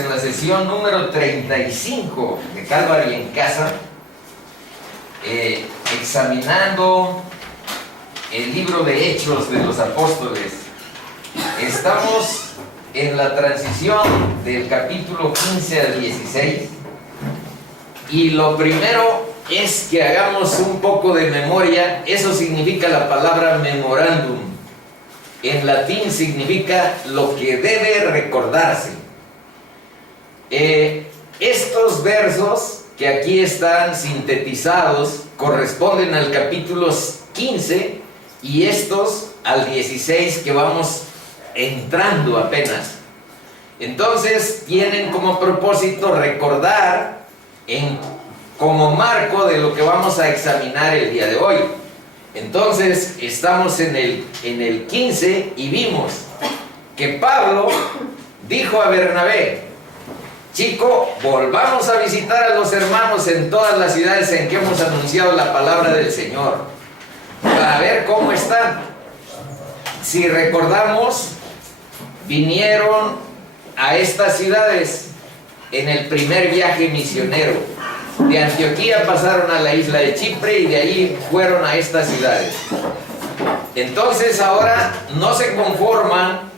en la sesión número 35 de Calvary en Casa, examinando el libro de Hechos de los Apóstoles. Estamos en la transición del capítulo 15 al 16 y lo primero es que hagamos un poco de memoria. Eso significa la palabra memorandum. En latín significa lo que debe recordarse. Estos versos que aquí están sintetizados corresponden al capítulo 15 y estos al 16 que vamos entrando apenas. Entonces tienen como propósito recordar como marco de lo que vamos a examinar el día de hoy. Entonces estamos en el 15 y vimos que Pablo dijo a Bernabé: chico, volvamos a visitar a los hermanos en todas las ciudades en que hemos anunciado la palabra del Señor, para ver cómo están. Si recordamos, vinieron a estas ciudades en el primer viaje misionero. De Antioquía pasaron a la isla de Chipre y de ahí fueron a estas ciudades. Entonces ahora no se conforman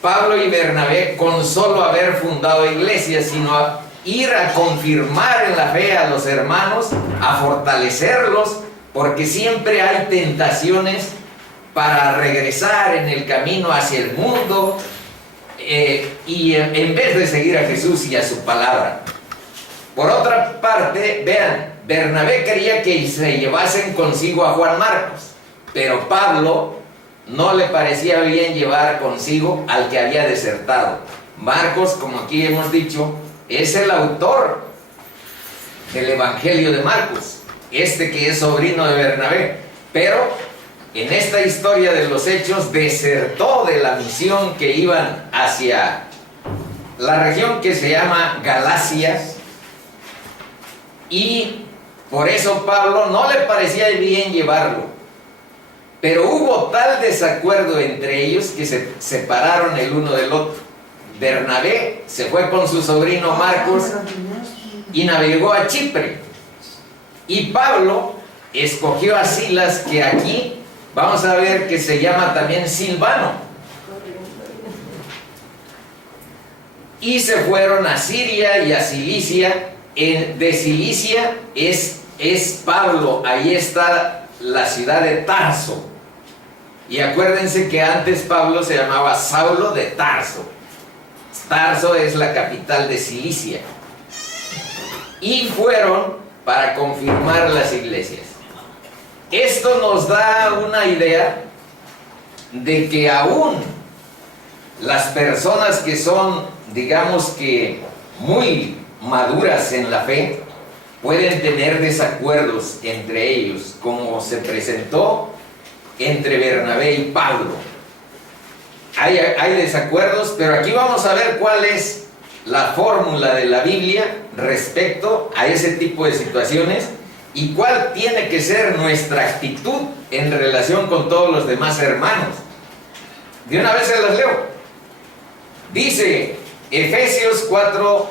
Pablo y Bernabé con solo haber fundado iglesias, sino a ir a confirmar en la fe a los hermanos, a fortalecerlos, porque siempre hay tentaciones para regresar en el camino hacia el mundo y en vez de seguir a Jesús y a su palabra. Por otra parte, vean, Bernabé quería que se llevasen consigo a Juan Marcos, pero Pablo no le parecía bien llevar consigo al que había desertado. Marcos, como aquí hemos dicho, es el autor del Evangelio de Marcos, que es sobrino de Bernabé, pero en esta historia de los Hechos desertó de la misión que iban hacia la región que se llama Galacia. Y por eso Pablo no le parecía bien llevarlo. Pero hubo tal desacuerdo entre ellos que se separaron el uno del otro. Bernabé se fue con su sobrino Marcos y navegó a Chipre. Y Pablo escogió a Silas, que aquí vamos a ver que se llama también Silvano. Y se fueron a Siria y a Cilicia. De Cilicia es Pablo, ahí está la ciudad de Tarso. Y acuérdense que antes Pablo se llamaba Saulo de Tarso. Tarso es la capital de Cilicia. Y fueron para confirmar las iglesias. Esto nos da una idea de que aún las personas que son, digamos que muy maduras en la fe, pueden tener desacuerdos entre ellos, como se presentó entre Bernabé y Pablo. Hay desacuerdos, pero aquí vamos a ver cuál es la fórmula de la Biblia respecto a ese tipo de situaciones y cuál tiene que ser nuestra actitud en relación con todos los demás hermanos. De una vez se las leo. Dice Efesios 4:3: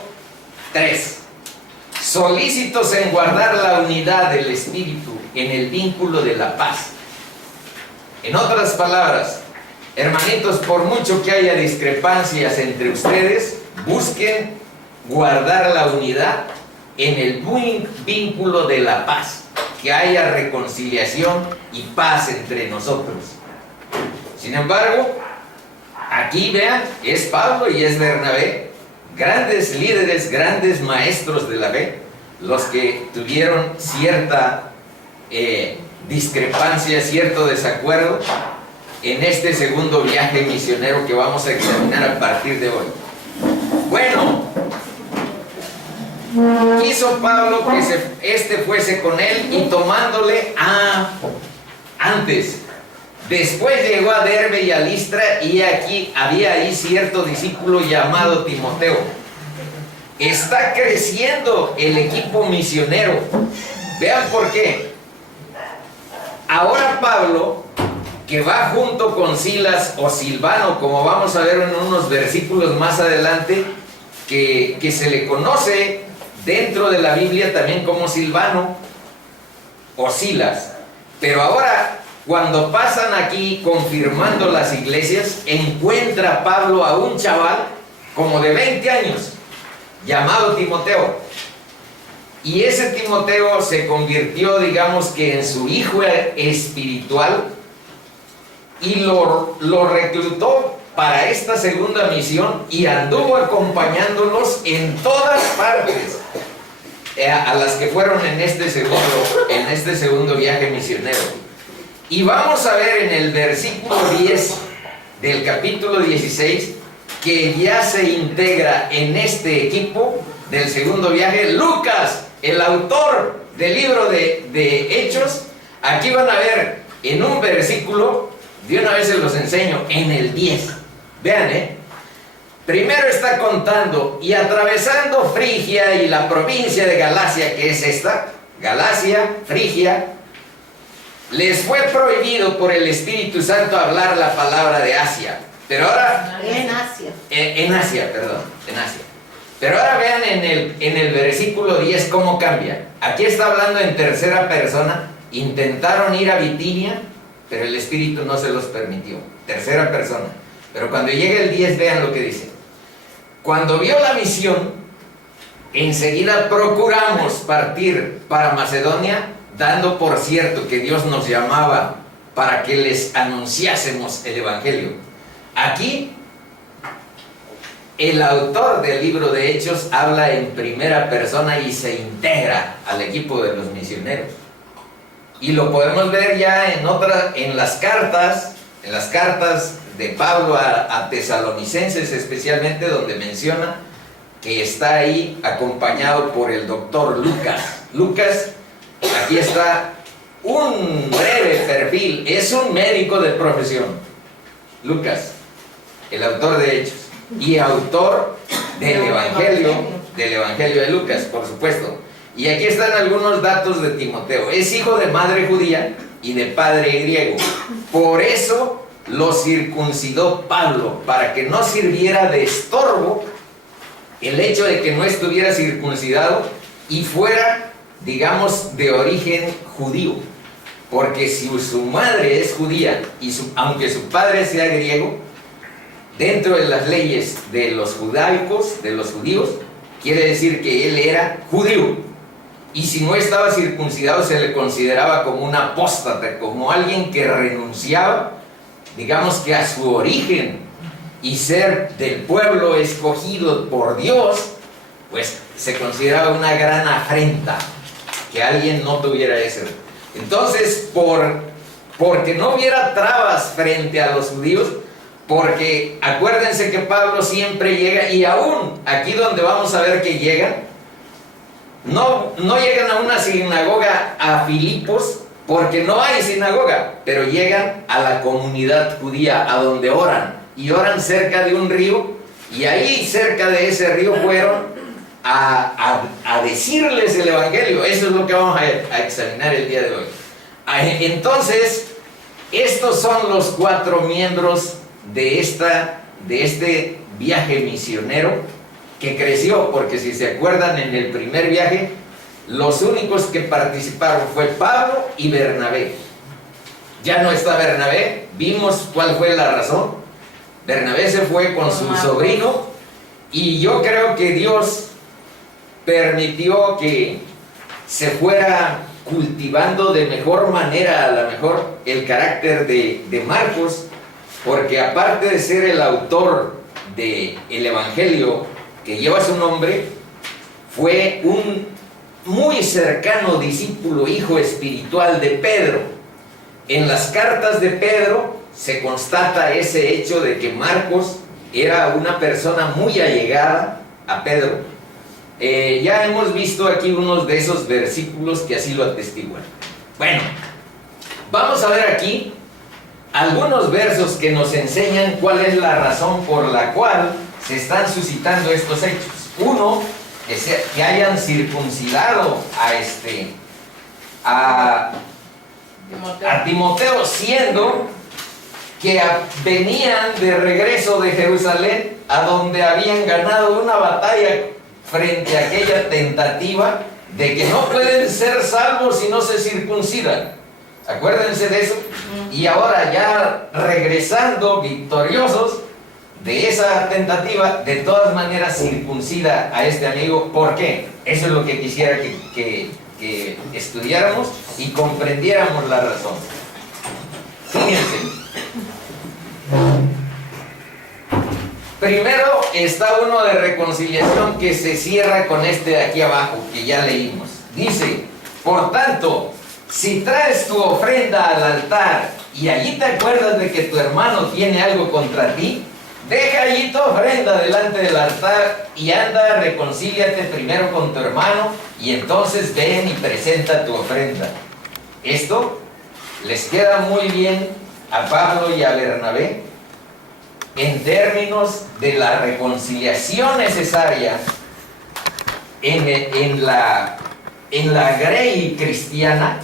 solícitos en guardar la unidad del Espíritu en el vínculo de la paz. En otras palabras, hermanitos, por mucho que haya discrepancias entre ustedes, busquen guardar la unidad en el vínculo de la paz, que haya reconciliación y paz entre nosotros. Sin embargo, aquí vean, es Pablo y es Bernabé, grandes líderes, grandes maestros de la fe, los que tuvieron cierta discrepancia, cierto desacuerdo en este segundo viaje misionero que vamos a examinar a partir de hoy. Bueno, quiso Pablo que fuese con él y tomándole antes. Después llegó a Derbe y a Listra, y aquí había ahí cierto discípulo llamado Timoteo. Está creciendo el equipo misionero. Vean por qué. Ahora Pablo, que va junto con Silas o Silvano, como vamos a ver en unos versículos más adelante, que se le conoce dentro de la Biblia también como Silvano o Silas. Pero ahora, cuando pasan aquí confirmando las iglesias, encuentra Pablo a un chaval como de 20 años, llamado Timoteo. Y ese Timoteo se convirtió, digamos que en su hijo espiritual, y lo reclutó para esta segunda misión y anduvo acompañándolos en todas partes a las que fueron en este segundo viaje misionero. Y vamos a ver en el versículo 10 del capítulo 16 que ya se integra en este equipo del segundo viaje Lucas, el autor del libro de Hechos. Aquí van a ver en un versículo, de una vez se los enseño, en el 10. Vean, primero está contando: y atravesando Frigia y la provincia de Galacia, que es esta, Galacia, Frigia, les fue prohibido por el Espíritu Santo hablar la palabra de Asia. Pero ahora... En Asia. En Asia. Pero ahora vean en el versículo 10 cómo cambia. Aquí está hablando en tercera persona. Intentaron ir a Bitinia, pero el Espíritu no se los permitió. Tercera persona. Pero cuando llega el 10, vean lo que dice: cuando vio la misión, enseguida procuramos partir para Macedonia, dando por cierto que Dios nos llamaba para que les anunciásemos el Evangelio. Aquí, el autor del libro de Hechos habla en primera persona y se integra al equipo de los misioneros. Y lo podemos ver ya en las cartas de Pablo a tesalonicenses, especialmente, donde menciona que está ahí acompañado por el doctor Lucas. Lucas, aquí está un breve perfil, es un médico de profesión. Lucas, el autor de Hechos y autor del Evangelio de Lucas, por supuesto. Y aquí están algunos datos de Timoteo. Es hijo de madre judía y de padre griego. Por eso lo circuncidó Pablo, para que no sirviera de estorbo el hecho de que no estuviera circuncidado y fuera, digamos, de origen judío. Porque si su madre es judía y aunque su padre sea griego, dentro de las leyes de los judaicos, de los judíos, quiere decir que él era judío. Y si no estaba circuncidado, se le consideraba como un apóstata, como alguien que renunciaba, digamos que a su origen, y ser del pueblo escogido por Dios, pues se consideraba una gran afrenta que alguien no tuviera eso. Entonces, porque no hubiera trabas frente a los judíos, porque acuérdense que Pablo siempre llega, y aún aquí donde vamos a ver que llega, no llegan a una sinagoga a Filipos, porque no hay sinagoga, pero llegan a la comunidad judía, a donde oran, y oran cerca de un río, y ahí cerca de ese río fueron a decirles el Evangelio. Eso es lo que vamos a examinar el día de hoy. Entonces, estos son los 4 miembros de este viaje misionero que creció, porque si se acuerdan, en el primer viaje los únicos que participaron fue Pablo y Bernabé. Ya no está Bernabé, vimos cuál fue la razón. Bernabé se fue con su sobrino, y yo creo que Dios permitió que se fuera cultivando de mejor manera, a lo mejor, el carácter de Marcos, porque aparte de ser el autor del Evangelio que lleva su nombre, fue un muy cercano discípulo, hijo espiritual de Pedro. En las cartas de Pedro se constata ese hecho de que Marcos era una persona muy allegada a Pedro. Ya hemos visto aquí unos de esos versículos que así lo atestiguan. Bueno, vamos a ver aquí algunos versos que nos enseñan cuál es la razón por la cual se están suscitando estos hechos. Uno, que hayan circuncidado a Timoteo, siendo que venían de regreso de Jerusalén, a donde habían ganado una batalla frente a aquella tentativa de que no pueden ser salvos si no se circuncidan. Acuérdense de eso. Y ahora ya regresando victoriosos de esa tentativa, de todas maneras circuncida a este amigo. ¿Por qué? Eso es lo que quisiera que estudiáramos y comprendiéramos la razón. Fíjense. Primero está uno de reconciliación que se cierra con este de aquí abajo, que ya leímos. Dice, por tanto, si traes tu ofrenda al altar y allí te acuerdas de que tu hermano tiene algo contra ti, deja allí tu ofrenda delante del altar y anda, reconcíliate primero con tu hermano y entonces ven y presenta tu ofrenda. Esto les queda muy bien a Pablo y a Bernabé en términos de la reconciliación necesaria en la grey cristiana,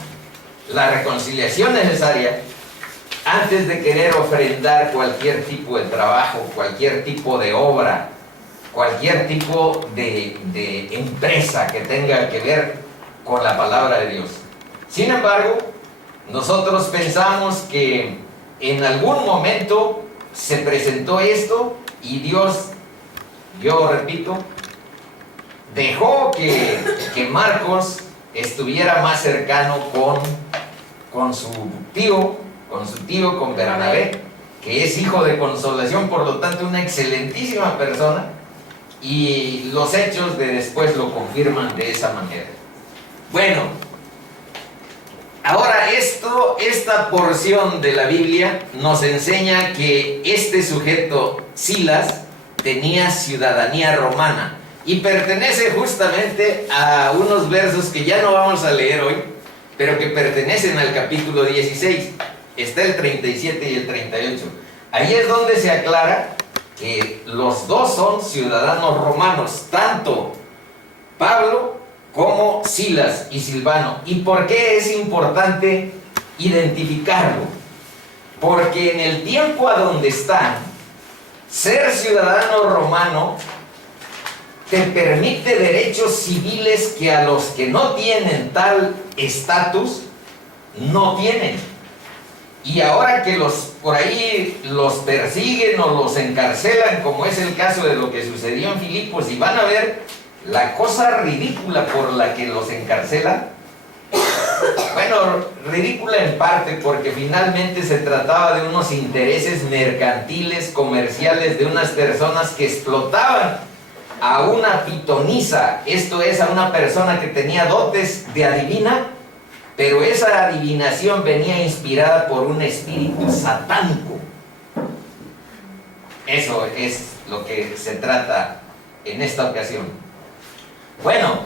la reconciliación necesaria antes de querer ofrendar cualquier tipo de trabajo, cualquier tipo de obra, cualquier tipo de empresa que tenga que ver con la palabra de Dios. Sin embargo, nosotros pensamos que en algún momento se presentó esto y Dios, yo repito, dejó que Marcos estuviera más cercano con su tío, con Bernabé, que es hijo de consolación, por lo tanto una excelentísima persona, y los hechos de después lo confirman de esa manera. Bueno, ahora esta porción de la Biblia nos enseña que este sujeto, Silas, tenía ciudadanía romana y pertenece justamente a unos versos que ya no vamos a leer hoy, pero que pertenecen al capítulo 16. Está el 37 y el 38. Ahí es donde se aclara que los dos son ciudadanos romanos, tanto Pablo como Silas y Silvano. ¿Y por qué es importante identificarlo? Porque en el tiempo a donde están, ser ciudadano romano te permite derechos civiles que a los que no tienen tal estatus no tienen. Y ahora que por ahí los persiguen o los encarcelan, como es el caso de lo que sucedió en Filipos, y van a ver la cosa ridícula por la que los encarcelan. Bueno, ridícula en parte porque finalmente se trataba de unos intereses mercantiles, comerciales, de unas personas que explotaban a una pitonisa, esto es, a una persona que tenía dotes de adivina, pero esa adivinación venía inspirada por un espíritu satánico. Eso es lo que se trata en esta ocasión. Bueno,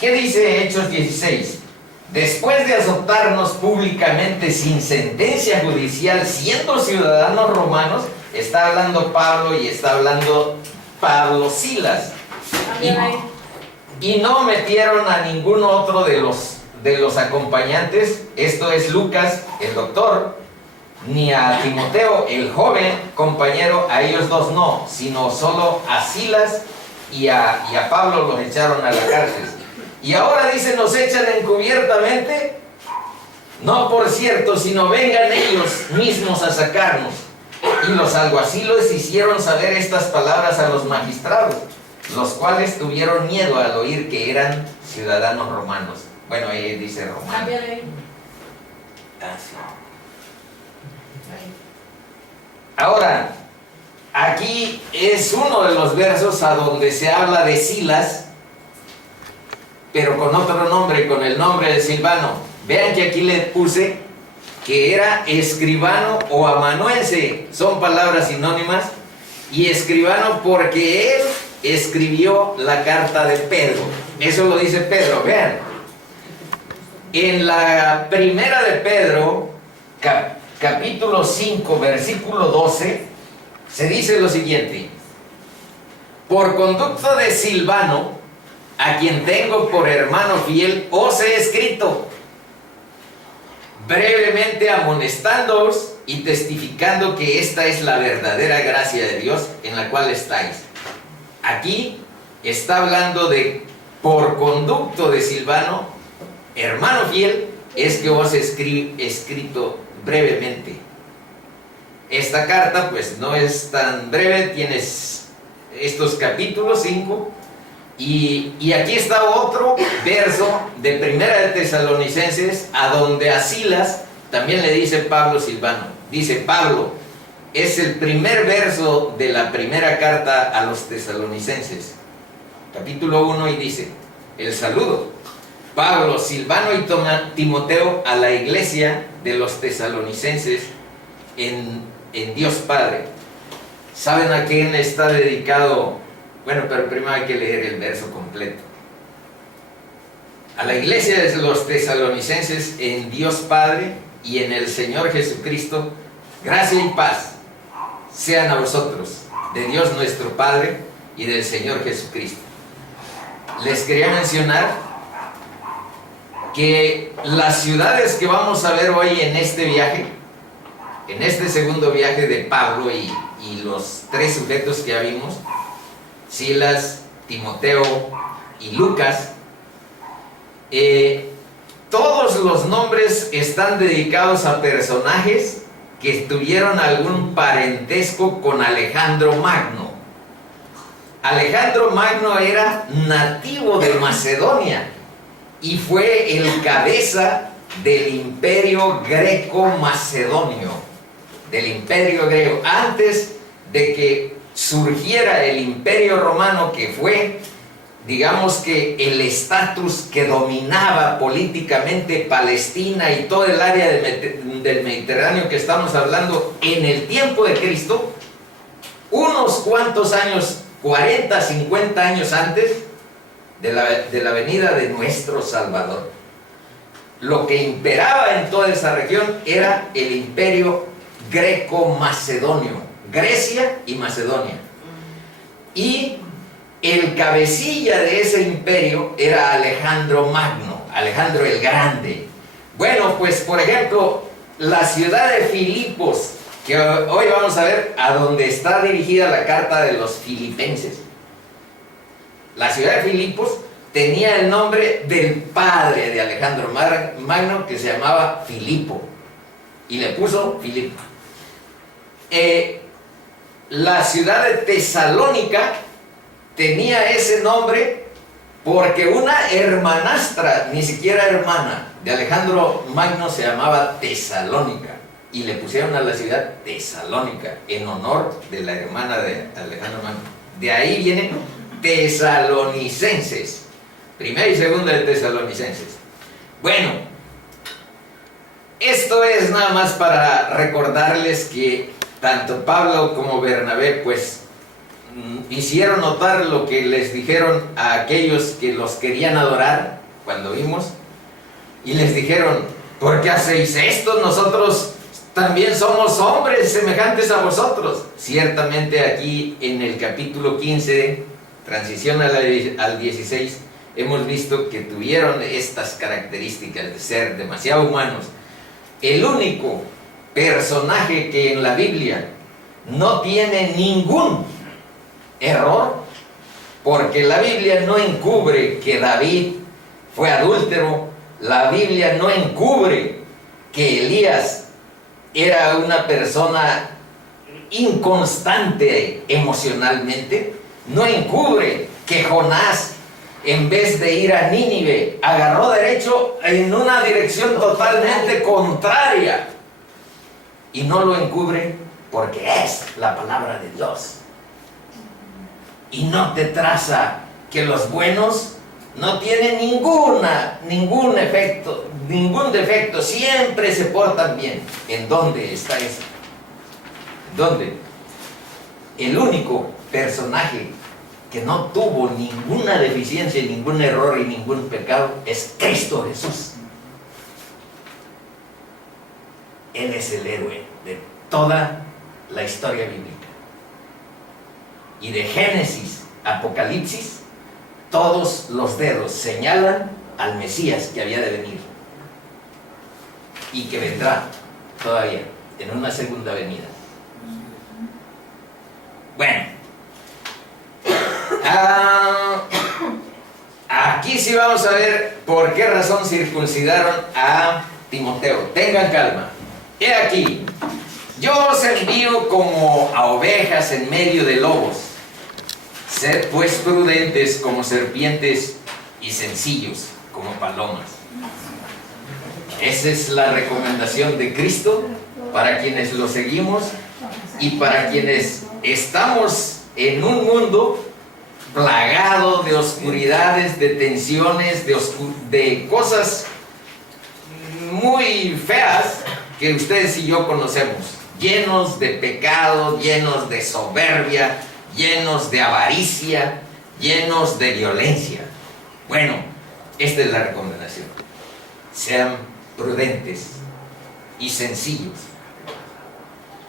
¿qué dice Hechos 16? Después de azotarnos públicamente sin sentencia judicial, siendo ciudadanos romanos, está hablando Pablo y está hablando Pablo Silas. Y no metieron a ningún otro de los acompañantes, esto es Lucas, el doctor, ni a Timoteo, el joven compañero, a ellos dos no, sino solo a Silas y a Pablo los echaron a la cárcel. Y ahora dice, nos echan encubiertamente, no por cierto, sino vengan ellos mismos a sacarnos. Y los alguaciles hicieron saber estas palabras a los magistrados, los cuales tuvieron miedo al oír que eran ciudadanos romanos. Bueno, ahí dice romano. Ahora, aquí es uno de los versos a donde se habla de Silas, pero con otro nombre, con el nombre de Silvano. Vean que aquí le puse que era escribano o amanuense, son palabras sinónimas, y escribano porque él escribió la carta de Pedro. Eso lo dice Pedro, vean. En la primera de Pedro, capítulo 5, versículo 12, se dice lo siguiente: por conducto de Silvano, a quien tengo por hermano fiel, os he escrito, brevemente amonestándoos y testificando que esta es la verdadera gracia de Dios en la cual estáis. Aquí está hablando de, por conducto de Silvano, hermano fiel, es que os he escrito brevemente. Esta carta pues no es tan breve, tienes estos capítulos 5, y aquí está otro verso de Primera de Tesalonicenses, a donde a Silas también le dice Pablo Silvano. Dice Pablo, es el primer verso de la primera carta a los tesalonicenses, capítulo 1, y dice: el saludo, Pablo, Silvano y Timoteo, a la iglesia de los tesalonicenses en Dios Padre. ¿Saben a quién está dedicado? Bueno, pero primero hay que leer el verso completo. A la iglesia de los tesalonicenses en Dios Padre y en el Señor Jesucristo, gracia y paz sean a vosotros, de Dios nuestro Padre y del Señor Jesucristo. Les quería mencionar que las ciudades que vamos a ver hoy en este viaje, en este segundo viaje de Pablo y los tres sujetos que ya vimos, Silas, Timoteo y Lucas, todos los nombres están dedicados a personajes que tuvieron algún parentesco con Alejandro Magno. Alejandro Magno era nativo de Macedonia y fue el cabeza del imperio greco-macedonio, del imperio griego, antes de que surgiera el imperio romano, que fue, digamos que, el estatus que dominaba políticamente Palestina y todo el área del Mediterráneo que estamos hablando en el tiempo de Cristo, unos cuantos años, 40, 50 años antes de la venida de nuestro Salvador. Lo que imperaba en toda esa región era el imperio greco-macedonio, Grecia y Macedonia. Y el cabecilla de ese imperio era Alejandro Magno, Alejandro el Grande. Bueno, pues por ejemplo, la ciudad de Filipos, que hoy vamos a ver a donde está dirigida la carta de los filipenses. La ciudad de Filipos tenía el nombre del padre de Alejandro Magno, que se llamaba Filipo, y le puso Filipo. La ciudad de Tesalónica tenía ese nombre porque una hermanastra, ni siquiera hermana, de Alejandro Magno se llamaba Tesalónica, y le pusieron a la ciudad Tesalónica en honor de la hermana de Alejandro Magno. De ahí vienen tesalonicenses, primera y segunda de Tesalonicenses. Bueno, esto es nada más para recordarles que tanto Pablo como Bernabé pues hicieron notar lo que les dijeron a aquellos que los querían adorar cuando vimos, y les dijeron: ¿por qué hacéis esto? Nosotros también somos hombres semejantes a vosotros. Ciertamente aquí en el capítulo 15, transición al 16, hemos visto que tuvieron estas características de ser demasiado humanos. El único personaje que en la Biblia no tiene ningún error, porque la Biblia no encubre que David fue adúltero, la Biblia no encubre que Elías era una persona inconstante emocionalmente, no encubre que Jonás, en vez de ir a Nínive, agarró derecho en una dirección totalmente contraria, y no lo encubre porque es la palabra de Dios. Y no te traza que los buenos no tienen ningún defecto, siempre se portan bien. ¿En dónde está eso? ¿Dónde? El único personaje que no tuvo ninguna deficiencia, ningún error y ningún pecado es Cristo Jesús. Él es el héroe de toda la historia bíblica. Y de Génesis a Apocalipsis, todos los dedos señalan al Mesías que había de venir y que vendrá todavía. en una segunda venida. Bueno, aquí sí vamos a ver por qué razón circuncidaron a Timoteo. Tengan calma. He aquí, yo os envío como a ovejas en medio de lobos. Sed pues prudentes como serpientes y sencillos como palomas. Esa es la recomendación de Cristo para quienes lo seguimos y para quienes estamos en un mundo plagado de oscuridades, de tensiones, de cosas muy feas que ustedes y yo conocemos, llenos de pecado, llenos de soberbia, llenos de avaricia, llenos de violencia. Bueno, esta es la recomendación. Sean prudentes y sencillos.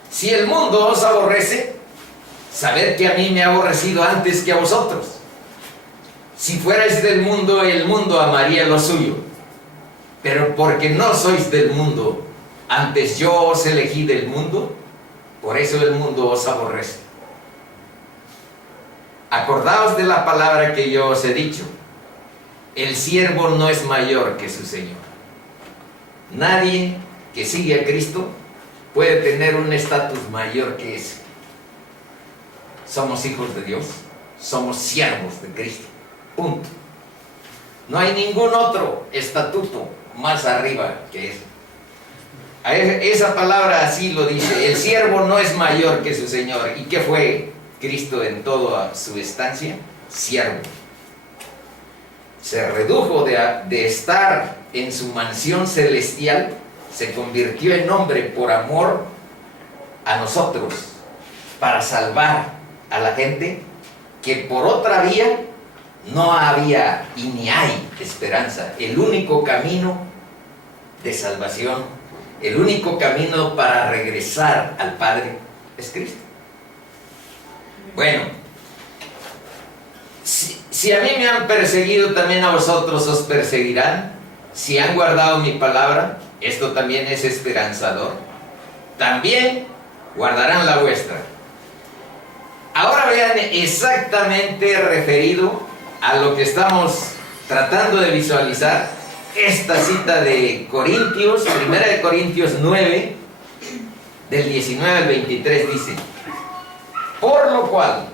Si el mundo os aborrece, sabed que a mí me ha aborrecido antes que a vosotros. Si fuerais del mundo, el mundo amaría lo suyo. Pero porque no sois del mundo, antes yo os elegí del mundo, por eso el mundo os aborrece. Acordaos de la palabra que yo os he dicho. El siervo no es mayor que su Señor. Nadie que sigue a Cristo puede tener un estatus mayor que ese. Somos hijos de Dios, somos siervos de Cristo. Punto. No hay ningún otro estatuto más arriba que ese. Esa palabra así lo dice. El siervo no es mayor que su Señor. ¿Y qué fue Cristo en toda su estancia? Siervo. Se redujo de estar en su mansión celestial, se convirtió en hombre por amor a nosotros, para salvar a la gente que por otra vía no había y ni hay esperanza. El único camino de salvación, el único camino para regresar al Padre es Cristo. Bueno, si a mí me han perseguido, también a vosotros os perseguirán. Si han guardado mi palabra, esto también es esperanzador. También guardarán la vuestra. Ahora vean exactamente referido a lo que estamos tratando de visualizar. Esta cita de Corintios, 1 de Corintios 9, del 19 al 23 dice: por lo cual,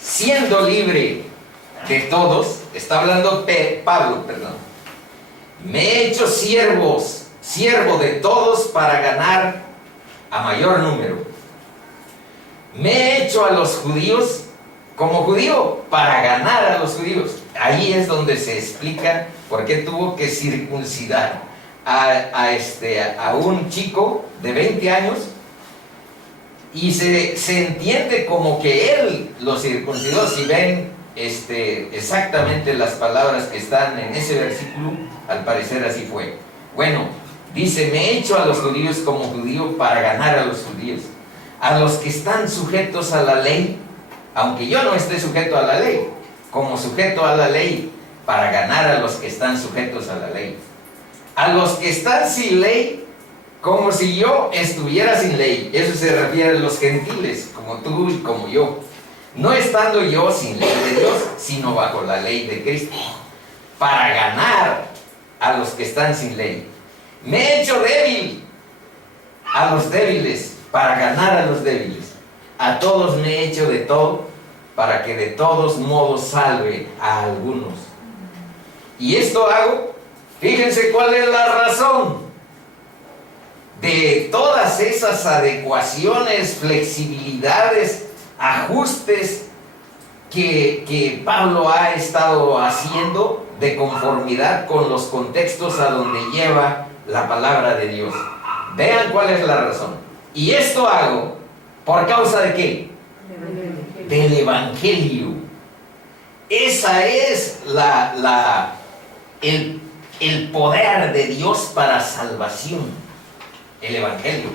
siendo libre de todos, está hablando Pablo, me he hecho siervo de todos para ganar a mayor número. Me he hecho a los judíos como judío para ganar a los judíos. Ahí es donde se explica por qué tuvo que circuncidar a un chico de 20 años. Y se entiende como que él lo circuncidó. Si ven exactamente las palabras que están en ese versículo, al parecer así fue. Bueno, dice: me he hecho a los judíos como judío para ganar a los judíos. A los que están sujetos a la ley, aunque yo no esté sujeto a la ley, como sujeto a la ley para ganar a los que están sujetos a la ley. A los que están sin ley, como si yo estuviera sin ley. Eso se refiere a los gentiles, como tú y como yo. No estando yo sin ley de Dios, sino bajo la ley de Cristo, para ganar a los que están sin ley. Me he hecho débil a los débiles, para ganar a los débiles. A todos me he hecho de todo, para que de todos modos salve a algunos. Y esto hago, fíjense cuál es la razón de todas esas adecuaciones, flexibilidades, ajustes que Pablo ha estado haciendo de conformidad con los contextos a donde lleva la palabra de Dios. Vean cuál es la razón. Y esto hago, ¿por causa de qué? Del Evangelio. Esa es el poder de Dios para salvación. El Evangelio,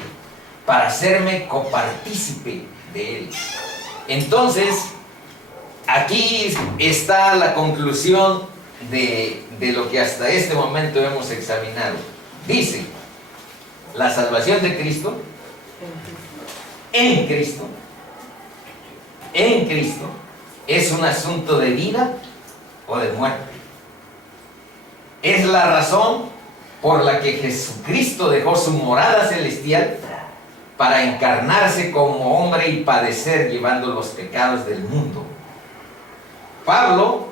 para hacerme copartícipe de él. Entonces, aquí está la conclusión de lo que hasta este momento hemos examinado. Dice: la salvación de Cristo, en Cristo, es un asunto de vida o de muerte. Es la razón por la que Jesucristo dejó su morada celestial para encarnarse como hombre y padecer llevando los pecados del mundo. Pablo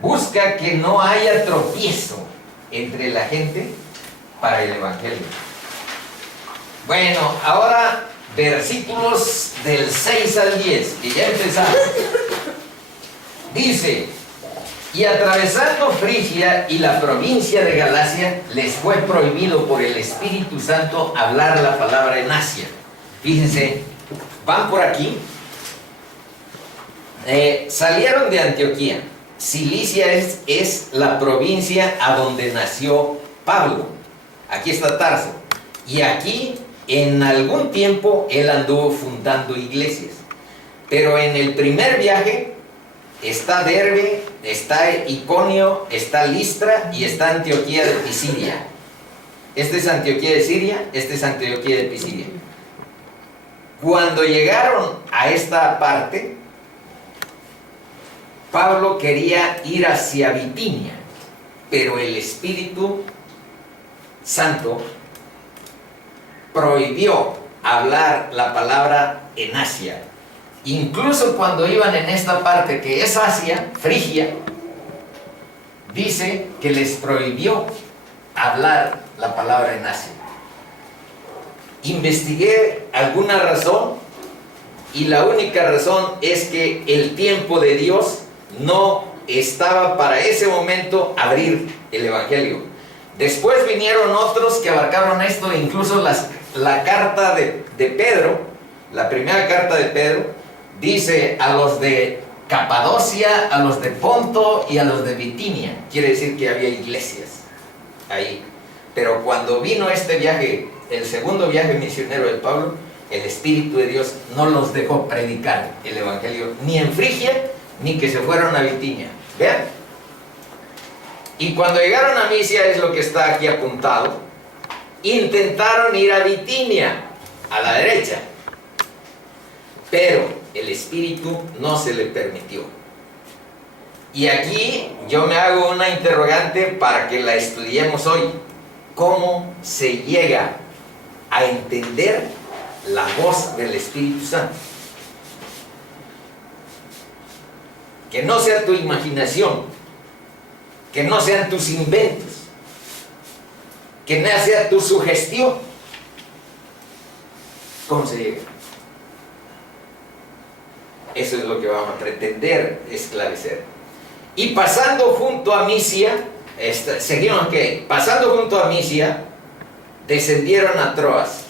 busca que no haya tropiezo entre la gente para el Evangelio. Bueno, ahora versículos del 6 al 10, que ya empezamos. Dice: y atravesando Frigia y la provincia de Galacia, les fue prohibido por el Espíritu Santo hablar la palabra en Asia. Fíjense, van por aquí. Salieron de Antioquía. Cilicia es la provincia a donde nació Pablo. Aquí está Tarso. Y aquí, en algún tiempo, él anduvo fundando iglesias. Pero en el primer viaje está Derbe, está Iconio, está Listra y está Antioquía de Pisidia. Este es Antioquía de Siria, este es Antioquía de Pisidia. Cuando llegaron a esta parte, Pablo quería ir hacia Bitinia, pero el Espíritu Santo prohibió hablar la palabra en Asia. Incluso cuando iban en esta parte que es Asia, Frigia, dice que les prohibió hablar la palabra en Asia. Investigué alguna razón y la única razón es que el tiempo de Dios no estaba para ese momento abrir el Evangelio. Después vinieron otros que abarcaron esto, incluso la carta de Pedro, la primera carta de Pedro, dice a los de Capadocia, a los de Ponto y a los de Bitinia. Quiere decir que había iglesias ahí. Pero cuando vino este viaje, el segundo viaje misionero de Pablo, el Espíritu de Dios no los dejó predicar el Evangelio ni en Frigia, ni que se fueron a Bitinia. Vean. Y cuando llegaron a Misia, es lo que está aquí apuntado, intentaron ir a Bitinia, a la derecha, pero el Espíritu no se le permitió. Y aquí yo me hago una interrogante para que la estudiemos hoy. ¿Cómo se llega a entender la voz del Espíritu Santo? Que no sea tu imaginación, que no sean tus inventos, que no sea tu sugestión. ¿Cómo se llega? Eso es lo que vamos a pretender esclarecer. Y pasando junto a Misia, seguimos que pasando junto a Misia, descendieron a Troas.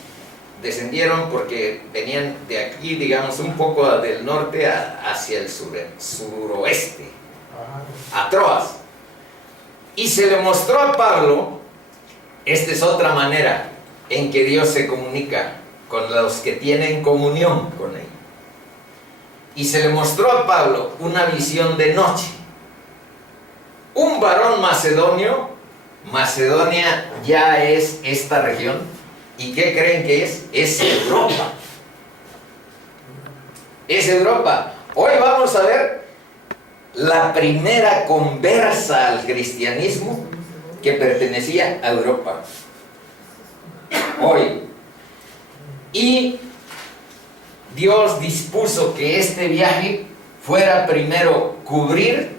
Descendieron porque venían de aquí, digamos, un poco del norte hacia el suroeste, a Troas. Y se le mostró a Pablo, esta es otra manera en que Dios se comunica con los que tienen comunión con Él. Y se le mostró a Pablo una visión de noche. Un varón macedonio, Macedonia ya es esta región, ¿y qué creen que es? Es Europa. Es Europa. Hoy vamos a ver la primera conversa al cristianismo que pertenecía a Europa. Hoy. Y Dios dispuso que este viaje fuera primero cubrir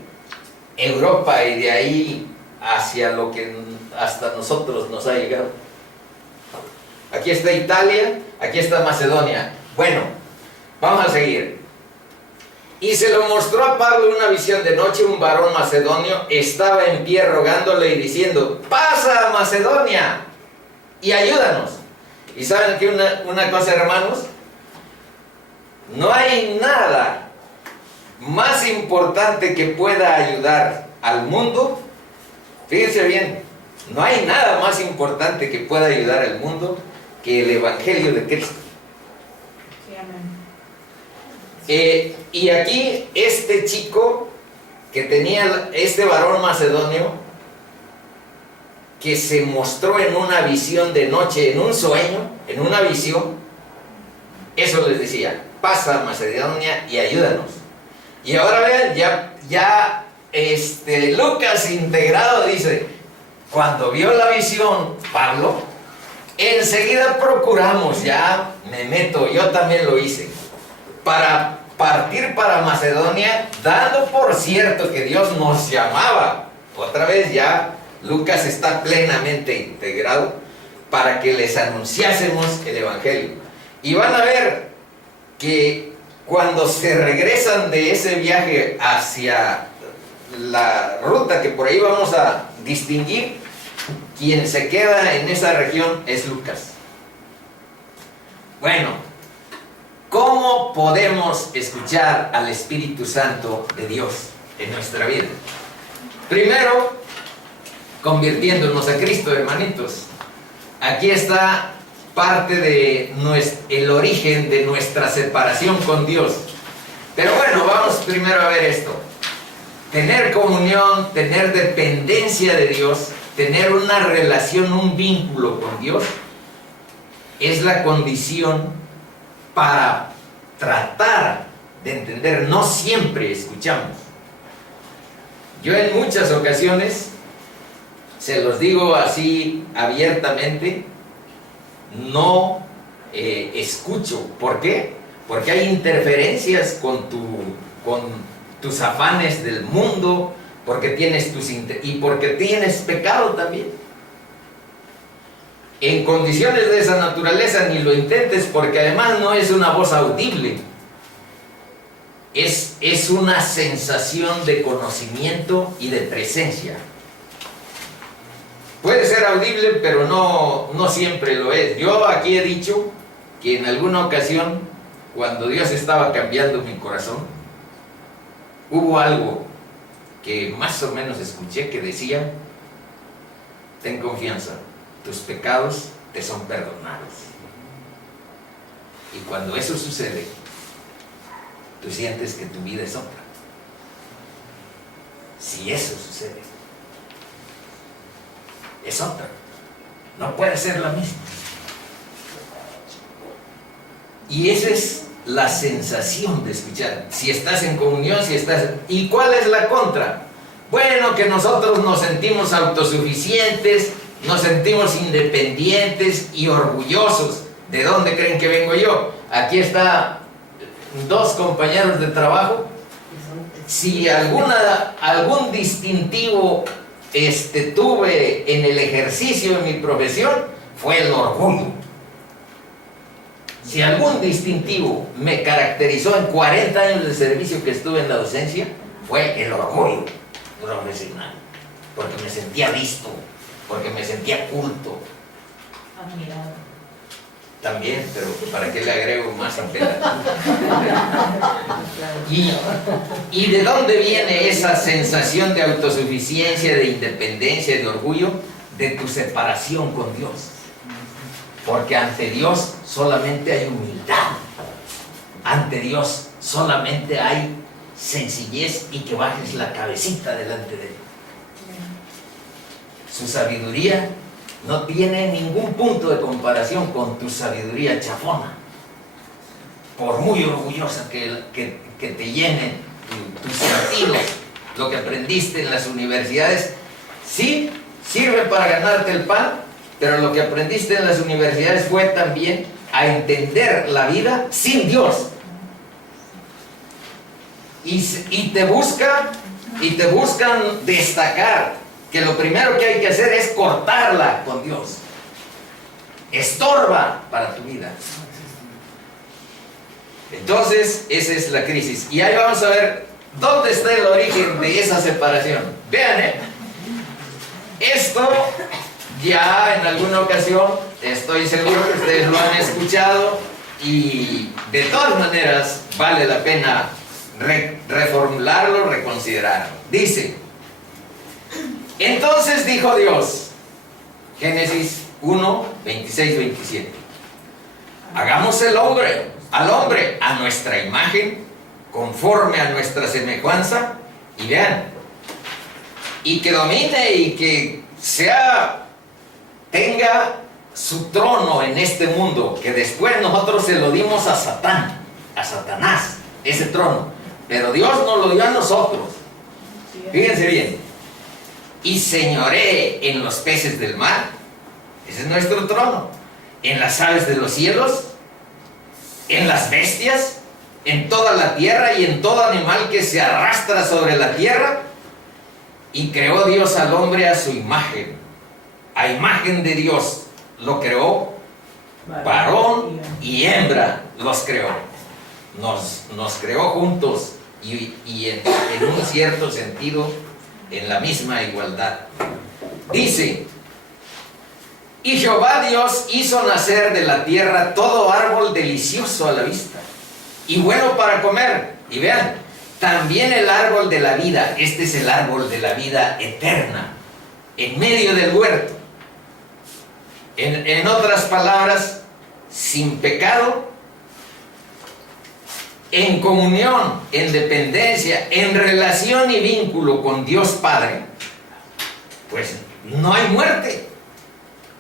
Europa y de ahí hacia lo que hasta nosotros nos ha llegado. Aquí está Italia, aquí está Macedonia. Bueno, vamos a seguir. Y se lo mostró a Pablo una visión de noche. Un varón macedonio estaba en pie rogándole y diciendo: pasa a Macedonia y ayúdanos. Y saben que una cosa, hermanos, no hay nada más importante que pueda ayudar al mundo. Fíjense bien, no hay nada más importante que pueda ayudar al mundo que el Evangelio de Cristo. Sí, amén. Y aquí este chico que tenía, este varón macedonio, que se mostró en una visión de noche, en un sueño, en una visión, eso les decía, pasa a Macedonia y ayúdanos. Y ahora vean, ya Lucas integrado dice, cuando vio la visión, Pablo, enseguida procuramos, ya me meto, yo también lo hice, para partir para Macedonia, dando por cierto que Dios nos llamaba. Otra vez ya Lucas está plenamente integrado para que les anunciásemos el Evangelio. Y van a ver que cuando se regresan de ese viaje hacia la ruta que por ahí vamos a distinguir, quien se queda en esa región es Lucas. Bueno, ¿cómo podemos escuchar al Espíritu Santo de Dios en nuestra vida? Primero, convirtiéndonos a Cristo, hermanitos. Aquí está parte de el origen de nuestra separación con Dios. Pero bueno, vamos primero a ver esto. Tener comunión, tener dependencia de Dios, tener una relación, un vínculo con Dios, es la condición para tratar de entender. No siempre escuchamos. Yo en muchas ocasiones, se los digo así abiertamente, no escucho. ¿Por qué? Porque hay interferencias con tus afanes del mundo, porque tienes y porque tienes pecado también. En condiciones de esa naturaleza ni lo intentes, porque además no es una voz audible. Es una sensación de conocimiento y de presencia. Puede ser audible, pero no siempre lo es. Yo aquí he dicho que en alguna ocasión, cuando Dios estaba cambiando mi corazón, hubo algo que más o menos escuché que decía: ten confianza, tus pecados te son perdonados. Y cuando eso sucede, tú sientes que tu vida es otra. Si eso sucede, es otra. No puede ser la misma. Y esa es la sensación de escuchar. Si estás en comunión, ¿Y cuál es la contra? Bueno, que nosotros nos sentimos autosuficientes, nos sentimos independientes y orgullosos. ¿De dónde creen que vengo yo? Aquí está 2 compañeros de trabajo. Si algún distintivo tuve en el ejercicio de mi profesión, fue el orgullo. Si algún distintivo me caracterizó en 40 años de servicio que estuve en la docencia, fue el orgullo profesional, porque me sentía visto, porque me sentía culto. Admirado. También, pero ¿para qué le agrego más apelativo? ¿Y de dónde viene esa sensación de autosuficiencia, de independencia, de orgullo? De tu separación con Dios. Porque ante Dios solamente hay humildad. Ante Dios solamente hay sencillez y que bajes la cabecita delante de Él. Su sabiduría no tiene ningún punto de comparación con tu sabiduría chafona. Por muy orgullosa que te llenen tus sentidos, lo que aprendiste en las universidades, sí, sirve para ganarte el pan, pero lo que aprendiste en las universidades fue también a entender la vida sin Dios. Y te buscan destacar que lo primero que hay que hacer es cortarla con Dios. Estorba para tu vida. Entonces, esa es la crisis. Y ahí vamos a ver dónde está el origen de esa separación. Vean, esto ya en alguna ocasión, estoy seguro que ustedes lo han escuchado, y de todas maneras vale la pena reformularlo, reconsiderarlo. Dice: entonces dijo Dios, Génesis 1, 26, 27, hagamos al hombre a nuestra imagen, conforme a nuestra semejanza, y vean, y que domine y que sea tenga su trono en este mundo, que después nosotros se lo dimos a Satán, a Satanás, ese trono, pero Dios nos lo dio a nosotros. Fíjense bien. Y señoree en los peces del mar, ese es nuestro trono, en las aves de los cielos, en las bestias, en toda la tierra y en todo animal que se arrastra sobre la tierra. Y creó Dios al hombre a su imagen, a imagen de Dios lo creó, varón y hembra los creó. Nos creó juntos y en un cierto sentido en la misma igualdad. Dice: y Jehová Dios hizo nacer de la tierra todo árbol delicioso a la vista y bueno para comer. Y vean, también el árbol de la vida, este es el árbol de la vida eterna, en medio del huerto. En otras palabras, sin pecado, en comunión, en dependencia, en relación y vínculo con Dios Padre, pues no hay muerte.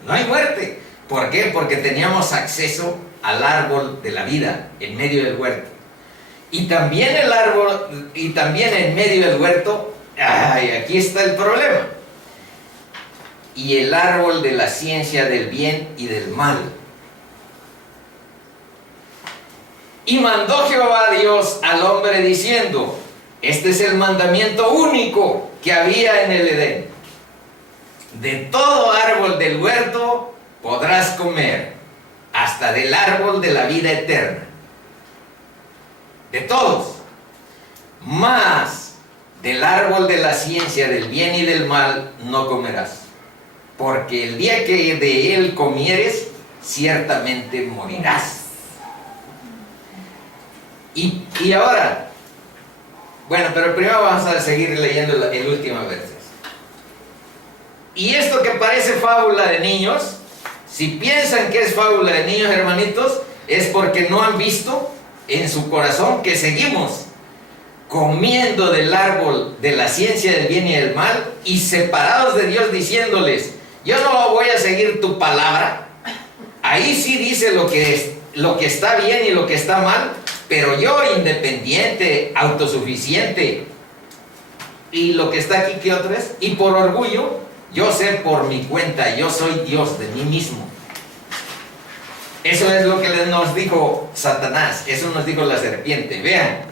No hay muerte. ¿Por qué? Porque teníamos acceso al árbol de la vida en medio del huerto. Y también el árbol, y también en medio del huerto, aquí está el problema. Y el árbol de la ciencia del bien y del mal. Y mandó Jehová Dios al hombre diciendo: este es el mandamiento único que había en el Edén. De todo árbol del huerto podrás comer, hasta del árbol de la vida eterna. De todos. Mas del árbol de la ciencia del bien y del mal no comerás, porque el día que de él comieres, ciertamente morirás. Y ahora, bueno, pero primero vamos a seguir leyendo el último verso. Y esto que parece fábula de niños, si piensan que es fábula de niños, hermanitos, es porque no han visto en su corazón que seguimos comiendo del árbol de la ciencia del bien y del mal y separados de Dios, diciéndoles: yo no voy a seguir tu palabra. Ahí sí dice lo que está bien y lo que está mal, pero yo, independiente, autosuficiente, y lo que está aquí, ¿qué otro es? Y por orgullo, yo sé por mi cuenta, yo soy Dios de mí mismo. Eso es lo que nos dijo Satanás, eso nos dijo la serpiente. Vean.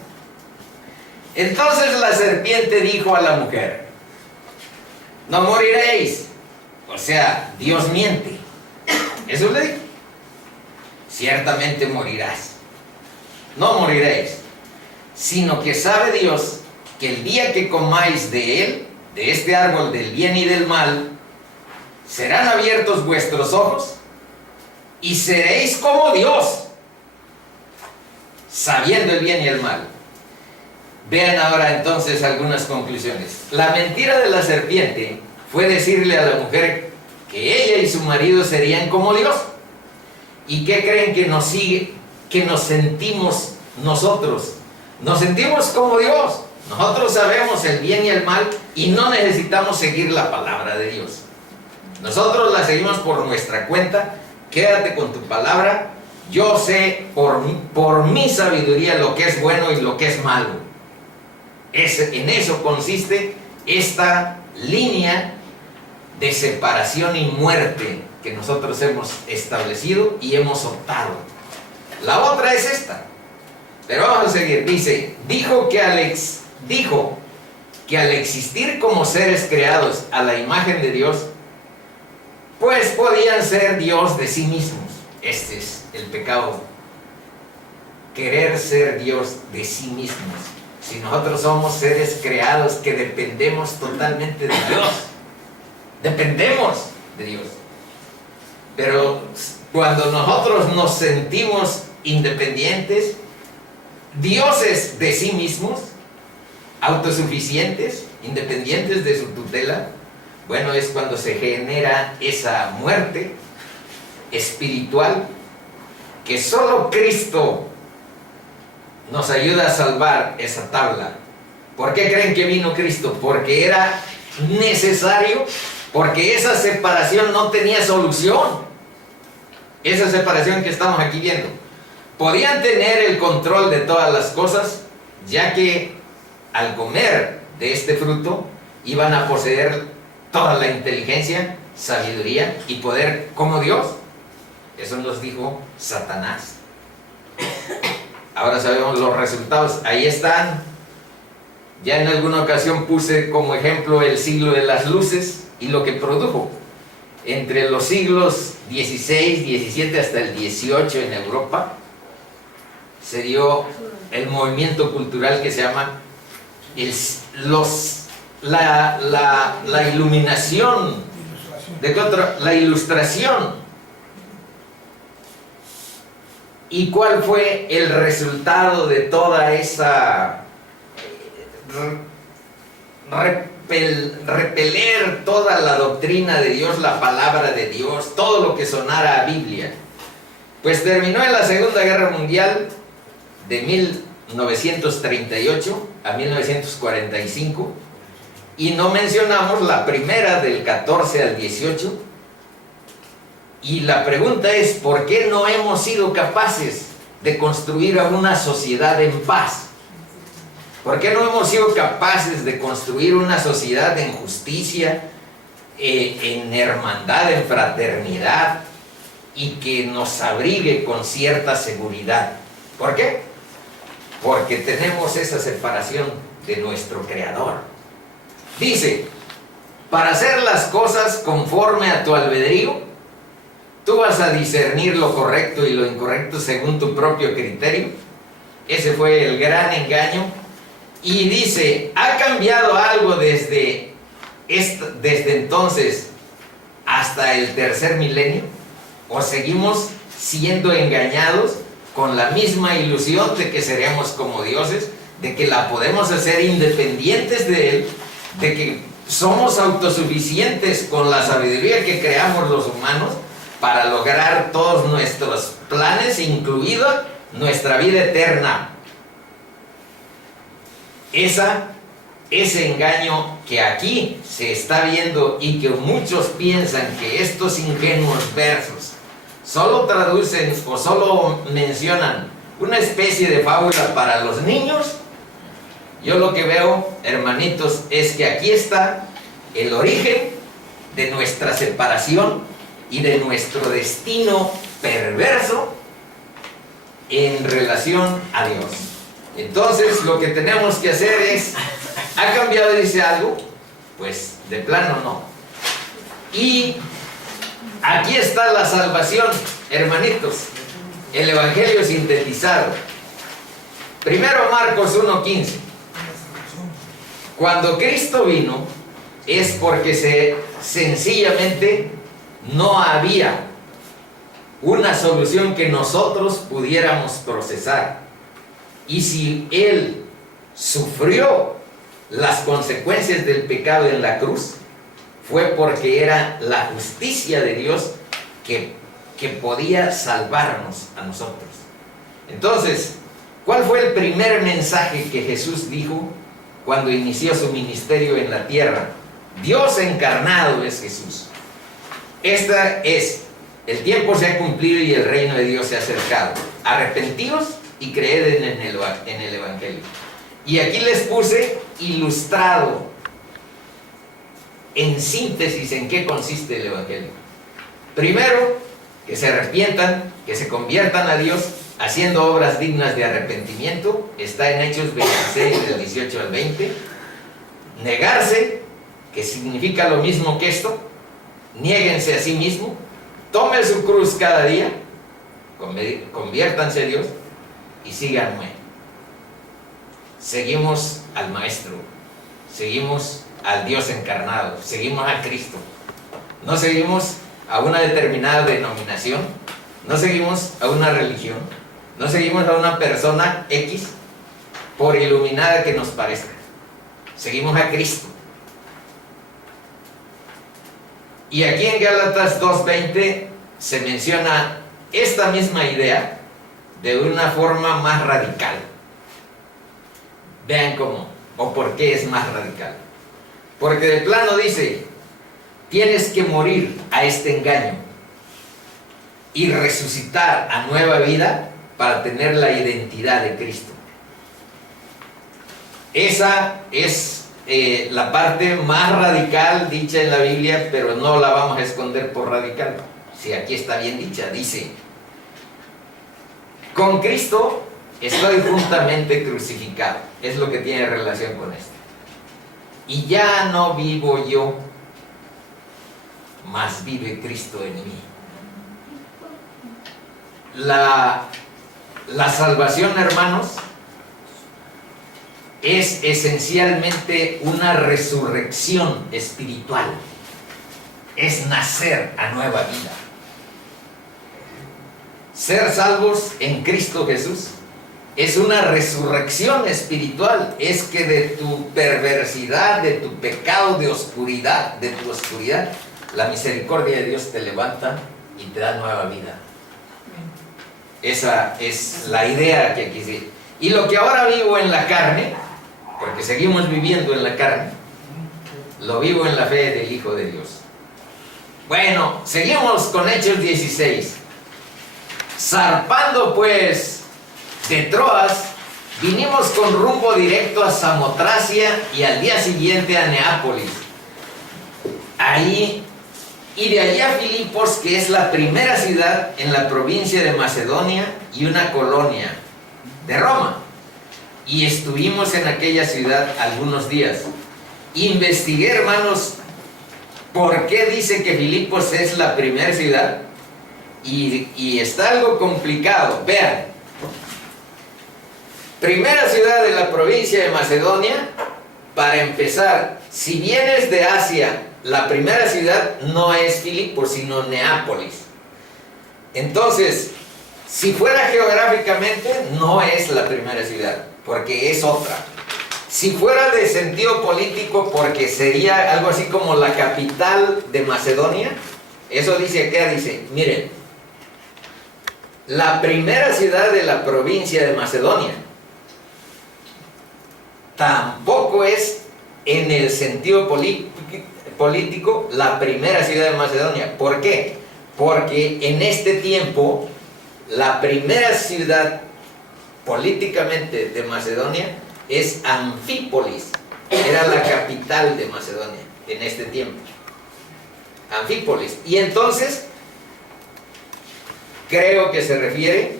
Entonces la serpiente dijo a la mujer: no moriréis. O sea, Dios miente. Eso le dijo: ciertamente morirás. No moriréis, sino que sabe Dios que el día que comáis de él, de este árbol del bien y del mal, serán abiertos vuestros ojos y seréis como Dios, sabiendo el bien y el mal. Vean ahora entonces algunas conclusiones. La mentira de la serpiente fue decirle a la mujer que ella y su marido serían como Dios. ¿Y qué creen que nos sigue? Que nos sentimos nosotros. Nos sentimos como Dios. Nosotros sabemos el bien y el mal y no necesitamos seguir la palabra de Dios. Nosotros la seguimos por nuestra cuenta. Quédate con tu palabra. Yo sé por mi sabiduría lo que es bueno y lo que es malo. En eso consiste esta línea de separación y muerte que nosotros hemos establecido y hemos optado. La otra es esta. Pero vamos a seguir. Dice: dijo que al existir como seres creados a la imagen de Dios, pues podían ser Dios de sí mismos. Este es el pecado. Querer ser Dios de sí mismos. Si nosotros somos seres creados que dependemos totalmente de Dios. Dependemos de Dios. Pero cuando nosotros nos sentimos independientes, dioses de sí mismos, autosuficientes, independientes de su tutela, bueno, es cuando se genera esa muerte espiritual que solo Cristo nos ayuda a salvar esa tabla. ¿Por qué creen que vino Cristo? Porque era necesario porque esa separación no tenía solución. Esa separación que estamos aquí viendo. Podían tener el control de todas las cosas, ya que al comer de este fruto iban a poseer toda la inteligencia, sabiduría y poder como Dios. Eso nos dijo Satanás. Ahora sabemos los resultados. Ahí están. Ya en alguna ocasión puse como ejemplo el siglo de las luces y lo que produjo. Entre los siglos XVI, XVII hasta el XVIII en Europa se dio el movimiento cultural que se llama la iluminación, la ilustración. ¿Y cuál fue el resultado de toda esa repeler toda la doctrina de Dios, la palabra de Dios, todo lo que sonara a Biblia? Pues terminó en la Segunda Guerra Mundial de 1938 a 1945, y no mencionamos la primera del 14 al 18. Y la pregunta es, ¿por qué no hemos sido capaces de construir una sociedad en paz? ¿Por qué no hemos sido capaces de construir una sociedad en justicia, en hermandad, en fraternidad, y que nos abrigue con cierta seguridad? ¿Por qué? Porque tenemos esa separación de nuestro Creador. Dice, para hacer las cosas conforme a tu albedrío, tú vas a discernir lo correcto y lo incorrecto según tu propio criterio. Ese fue el gran engaño. Y dice, ¿ha cambiado algo desde entonces hasta el tercer milenio? ¿O seguimos siendo engañados con la misma ilusión de que seremos como dioses, de que la podemos hacer independientes de Él, de que somos autosuficientes con la sabiduría que creamos los humanos para lograr todos nuestros planes, incluida nuestra vida eterna? Ese engaño que aquí se está viendo, y que muchos piensan que estos ingenuos versos solo traducen o solo mencionan una especie de fábula para los niños. Yo lo que veo, hermanitos, es que aquí está el origen de nuestra separación y de nuestro destino perverso en relación a Dios. Entonces, lo que tenemos que hacer es, ¿ha cambiado, dice algo? Pues de plano no. Y aquí está la salvación, hermanitos, el Evangelio sintetizado. Primero Marcos 1:15. Cuando Cristo vino, es porque sencillamente no había una solución que nosotros pudiéramos procesar. Y si Él sufrió las consecuencias del pecado en la cruz, fue porque era la justicia de Dios que podía salvarnos a nosotros. Entonces, ¿cuál fue el primer mensaje que Jesús dijo cuando inició su ministerio en la tierra? Dios encarnado es Jesús. Esta es, el tiempo se ha cumplido y el reino de Dios se ha acercado. Arrepentíos y creed en el Evangelio. Y aquí les puse ilustrado, en síntesis, en qué consiste el Evangelio. Primero, que se arrepientan, que se conviertan a Dios, haciendo obras dignas de arrepentimiento. Está en Hechos 26, del 18 al 20. Negarse, que significa lo mismo que esto. Niéguense a sí mismo, tomen su cruz cada día, conviértanse a Dios y síganme. Seguimos al Maestro, seguimos al Dios encarnado, seguimos a Cristo. No seguimos a una determinada denominación, no seguimos a una religión, no seguimos a una persona X, por iluminada que nos parezca. Seguimos a Cristo. Y aquí en Gálatas 2:20 se menciona esta misma idea de una forma más radical. Vean cómo o por qué es más radical. Porque de plano dice, tienes que morir a este engaño y resucitar a nueva vida para tener la identidad de Cristo. Esa es la parte más radical dicha en la Biblia, pero no la vamos a esconder por radical. Si aquí está bien dicha, dice: con Cristo estoy juntamente crucificado. Es lo que tiene relación con esto. Y ya no vivo yo, mas vive Cristo en mí. La salvación, hermanos, es esencialmente una resurrección espiritual. Es nacer a nueva vida. Ser salvos en Cristo Jesús es una resurrección espiritual. Es que de tu perversidad, de tu pecado, de tu oscuridad, la misericordia de Dios te levanta y te da nueva vida. Esa es la idea que aquí dice. Y lo que ahora vivo en la carne, porque seguimos viviendo en la carne, lo vivo en la fe del Hijo de Dios. Bueno, seguimos con Hechos 16. Zarpando pues de Troas, vinimos con rumbo directo a Samotracia y al día siguiente a Neápolis. Y de allí a Filipos, que es la primera ciudad en la provincia de Macedonia y una colonia de Roma. Y estuvimos en aquella ciudad algunos días. Investigué, hermanos, por qué dice que Filipos es la primera ciudad. Y está algo complicado. Vean, primera ciudad de la provincia de Macedonia. Para empezar, si vienes de Asia, la primera ciudad no es Filipos, sino Neápolis. Entonces, si fuera geográficamente, no es la primera ciudad, porque es otra. Si fuera de sentido político, porque sería algo así como la capital de Macedonia, eso dice acá, dice, miren, la primera ciudad de la provincia de Macedonia tampoco es en el sentido político la primera ciudad de Macedonia. ¿Por qué? Porque en este tiempo la primera ciudad políticamente de Macedonia es Anfípolis. Era la capital de Macedonia en este tiempo, Anfípolis. Y entonces creo que se refiere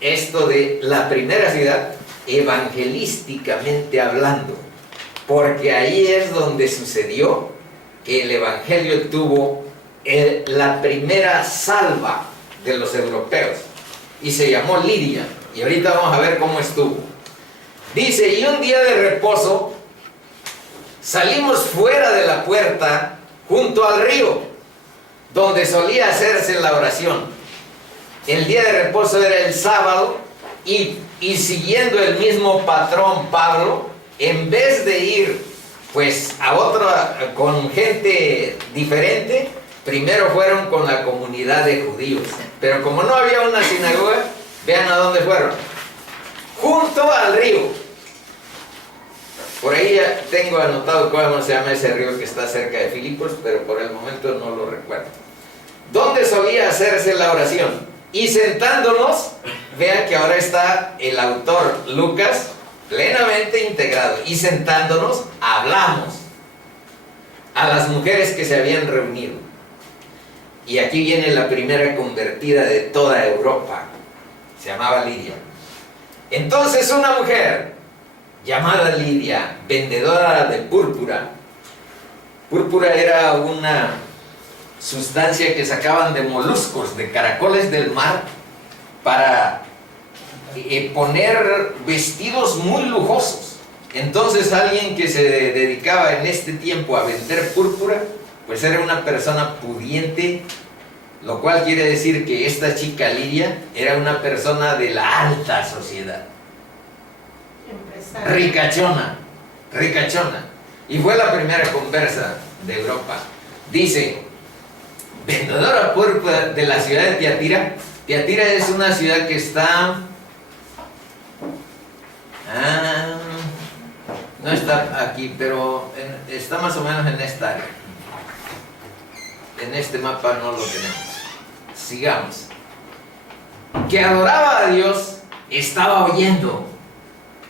esto de la primera ciudad evangelísticamente hablando, porque ahí es donde sucedió que el evangelio tuvo la primera salva de los europeos, y se llamó Lidia. Y ahorita vamos a ver cómo estuvo. Dice: y un día de reposo salimos fuera de la puerta junto al río donde solía hacerse la oración. El día de reposo era el sábado, y siguiendo el mismo patrón, Pablo, en vez de ir pues a otra con gente diferente, primero fueron con la comunidad de judíos. Pero como no había una sinagoga, vean a dónde fueron: junto al río. Por ahí ya tengo anotado cómo se llama ese río que está cerca de Filipos, pero por el momento no lo recuerdo. ¿Dónde solía hacerse la oración? Y sentándonos, vean que ahora está el autor Lucas plenamente integrado. Y sentándonos, hablamos a las mujeres que se habían reunido. Y aquí viene la primera convertida de toda Europa. Se llamaba Lidia. Entonces una mujer llamada Lidia, vendedora de púrpura. Púrpura era una sustancia que sacaban de moluscos, de caracoles del mar, para poner vestidos muy lujosos. Entonces alguien que se dedicaba en este tiempo a vender púrpura, pues era una persona pudiente, lo cual quiere decir que esta chica Lidia era una persona de la alta sociedad, ricachona, y fue la primera conversa de Europa. Dice: vendedora púrpura de la ciudad de Tiatira. Tiatira es una ciudad que está no está aquí, pero está más o menos en esta área. en este mapa no lo tenemos. Sigamos. Que adoraba a Dios, estaba oyendo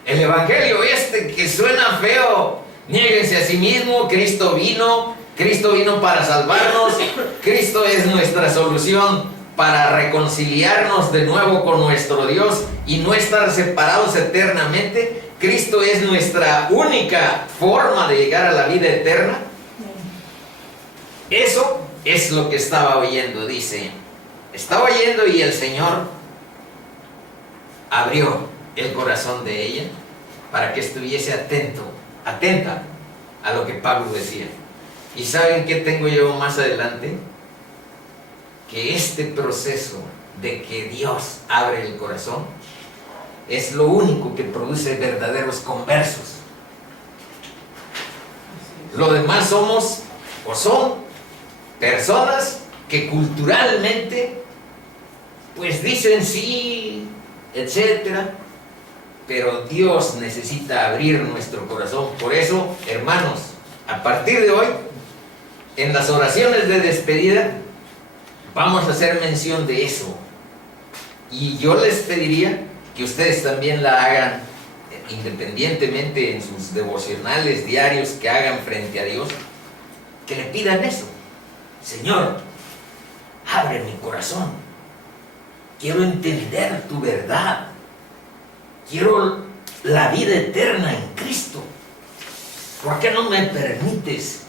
el evangelio este que suena feo. Niéguense a sí mismo, Cristo vino para salvarnos, Cristo es nuestra solución para reconciliarnos de nuevo con nuestro Dios y no estar separados eternamente. Cristo es nuestra única forma de llegar a la vida eterna. Eso es lo que estaba oyendo, dice. Estaba oyendo y el Señor abrió el corazón de ella para que estuviese atenta a lo que Pablo decía. ¿Y saben qué tengo yo más adelante? Que este proceso de que Dios abre el corazón es lo único que produce verdaderos conversos. Lo demás somos o son personas que culturalmente pues dicen sí, etcétera, pero Dios necesita abrir nuestro corazón. Por eso, hermanos, a partir de hoy, en las oraciones de despedida, vamos a hacer mención de eso. Y yo les pediría que ustedes también la hagan independientemente en sus devocionales diarios que hagan frente a Dios, que le pidan eso. Señor, abre mi corazón. Quiero entender tu verdad. Quiero la vida eterna en Cristo. ¿Por qué no me permites